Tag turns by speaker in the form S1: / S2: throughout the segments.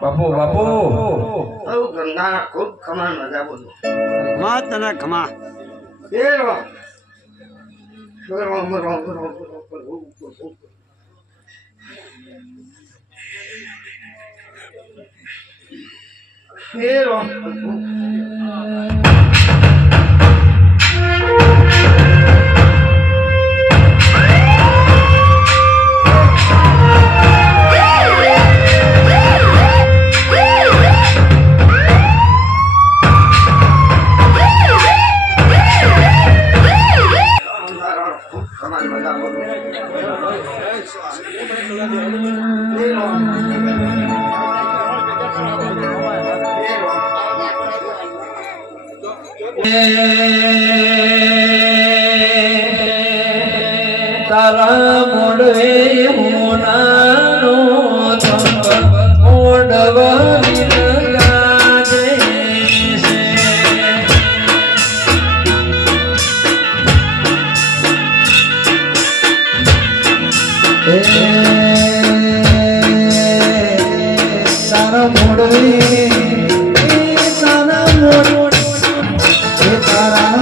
S1: બાપુ બાપુ.
S2: ખૂબ કમાન મજા બોલું
S3: ખમા. તને ખમા
S2: એ રો
S1: તારા મોડવે હોનાનો મોડવા વિરગાજે છે. તારા મોડવે તારા મોડ તારા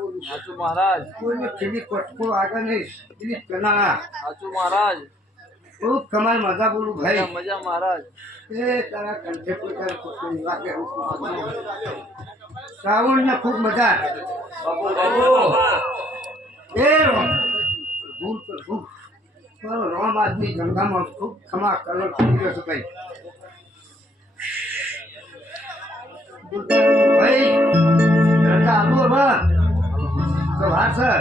S2: બોલું
S1: સાચું મહારાજ.
S2: કોઈને ખીલી કોટકો આગળ નહીં. પેલા
S1: સાચું મહારાજ.
S2: ખૂબ ખમાન મજા બોલું ભાઈ.
S1: મજા મહારાજ.
S2: એ તારા કંઠે કોઈ તારે કોઈ વાગે એવું ખૂબ મજા. ખૂબ એ રામ. ભૂલ તો ખૂબ રામ આદમી ગંગામાં ખૂબ ખમા કલર કરી રહ્યો છે ભાઈ. ભાઈ રજા આલુ હવે તો વાર છે?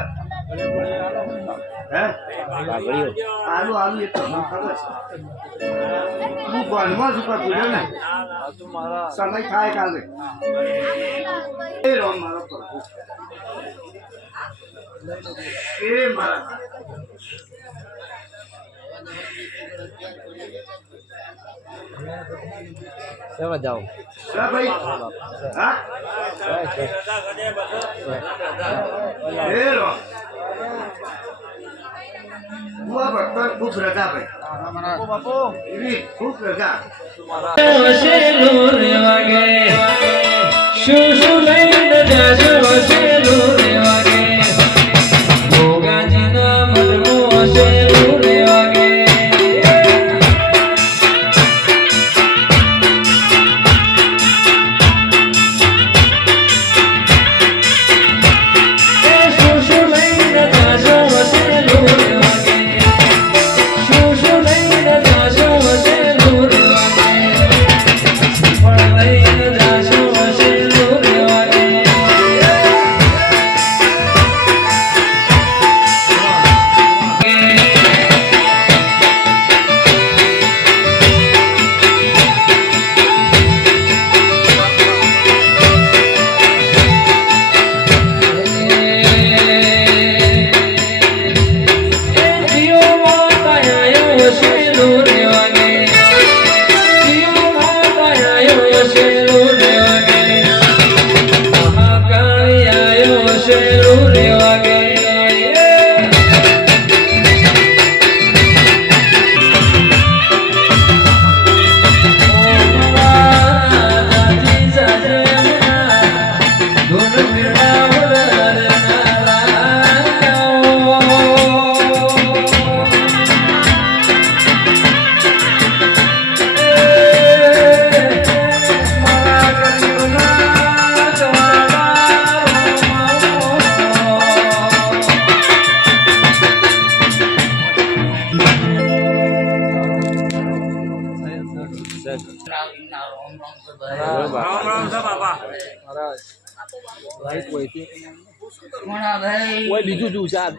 S2: આલુ ખબર છે. હું ભણમાં છું પણ ભૂલ્યો ને? સમય થાય કાલે. એ રામ મારો પ્રભુ. એ મારા
S1: સેવા જાઓ.
S2: ખૂબ રજા ભાઈ.
S1: બાપુ
S2: એવી ખૂબ રજા.
S1: શું શું લઈને
S3: રામ રામ છે બાપા મહારાજ
S1: ભાઈ કોઈથી કોઈ બીજું જોઉં છે આ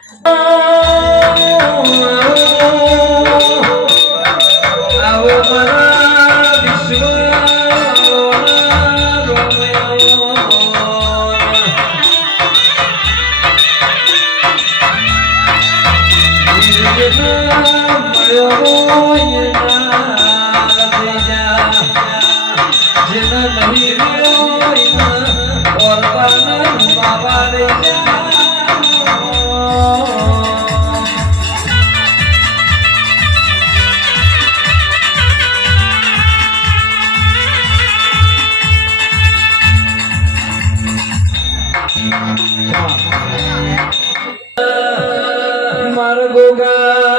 S1: গোগা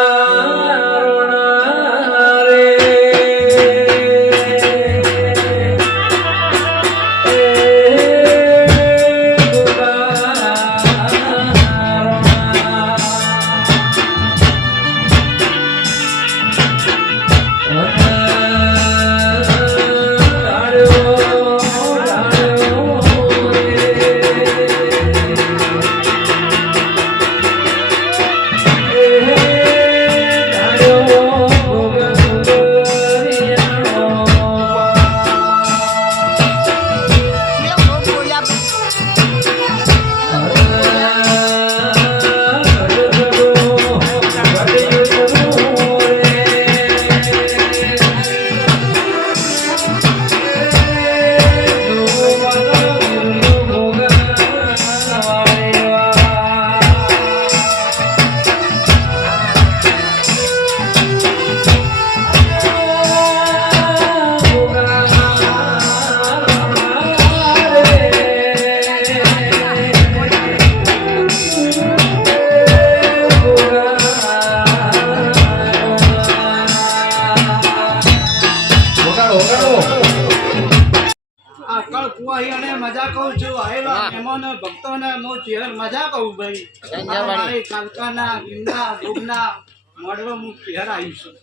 S4: આ કળ કુવાહીયાને મજા કહું છું આવેલા મહેમાનો ભક્તોને હું ચહેર મજા કહું ભાઈ આ મારી કાલકાના ગીરના ભોગના મોડલો હું ચહેર આવી છું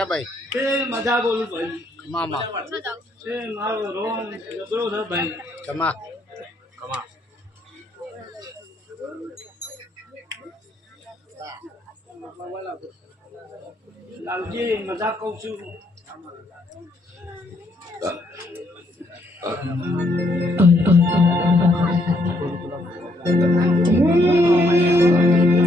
S1: ભાઈ
S4: તે મજા બોલું ભાઈ
S1: મામા
S4: તે મારો રોમ જબરો છે ભાઈ
S1: કમા
S4: લાલજી મજા કહું છું
S5: હે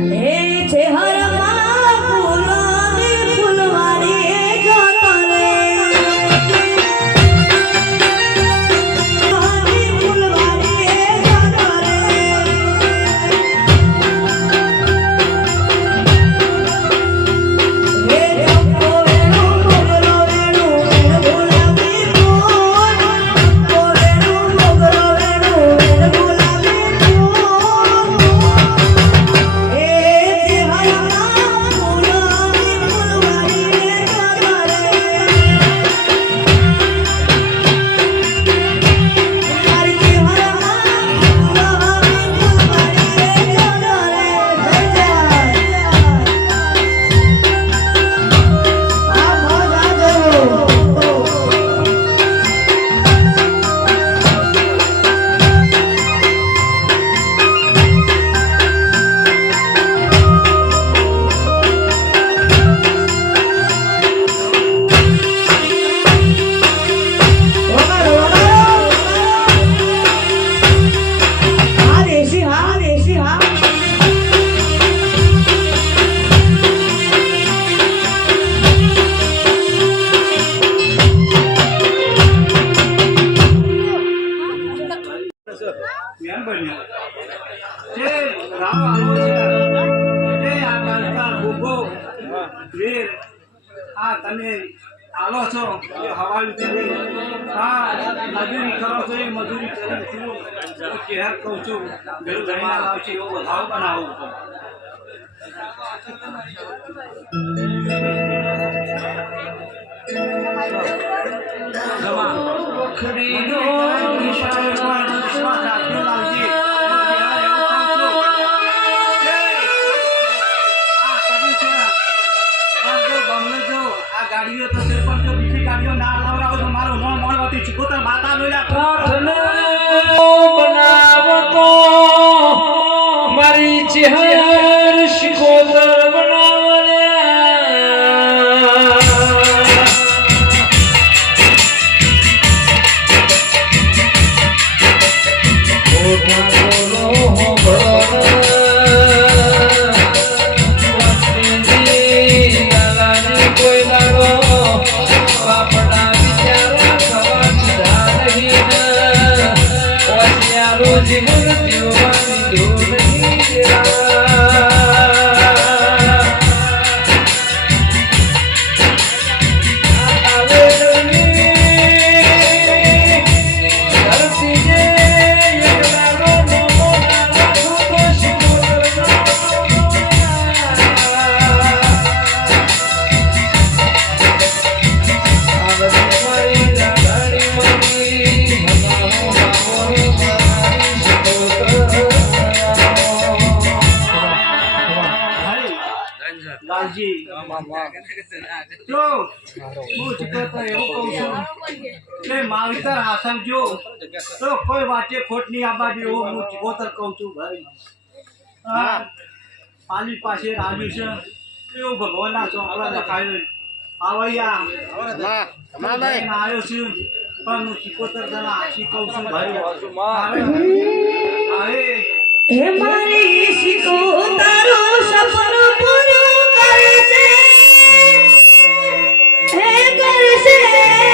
S4: એવું કહું છું. એ, ધણીના લાવશે એવો વધારો જો ગમે જો આ ગાડીઓ તો સરપંચો બીજી ગાડીઓ ના લાવડાવો તો મારું મોં માતા નો
S1: પ્રાર્થના
S4: જો હું જીગરભાઈ એવું કહું છું. કે માવતર હાસવજો તો કોઈ વાતે ખોટ નહીં આ બાજુ એવું હું જીગોતર કહું છું ભાઈ. હા પાલી પાસે રાજુ છે. એવું ભગવાનના ચોપડા લખાયું. આવૈયા. આવ્યો છું. પણ હું જણા હાચી કહું છું ભાઈ. આવે આવે
S5: હે મારી શીખો તારો સપનું Christmas.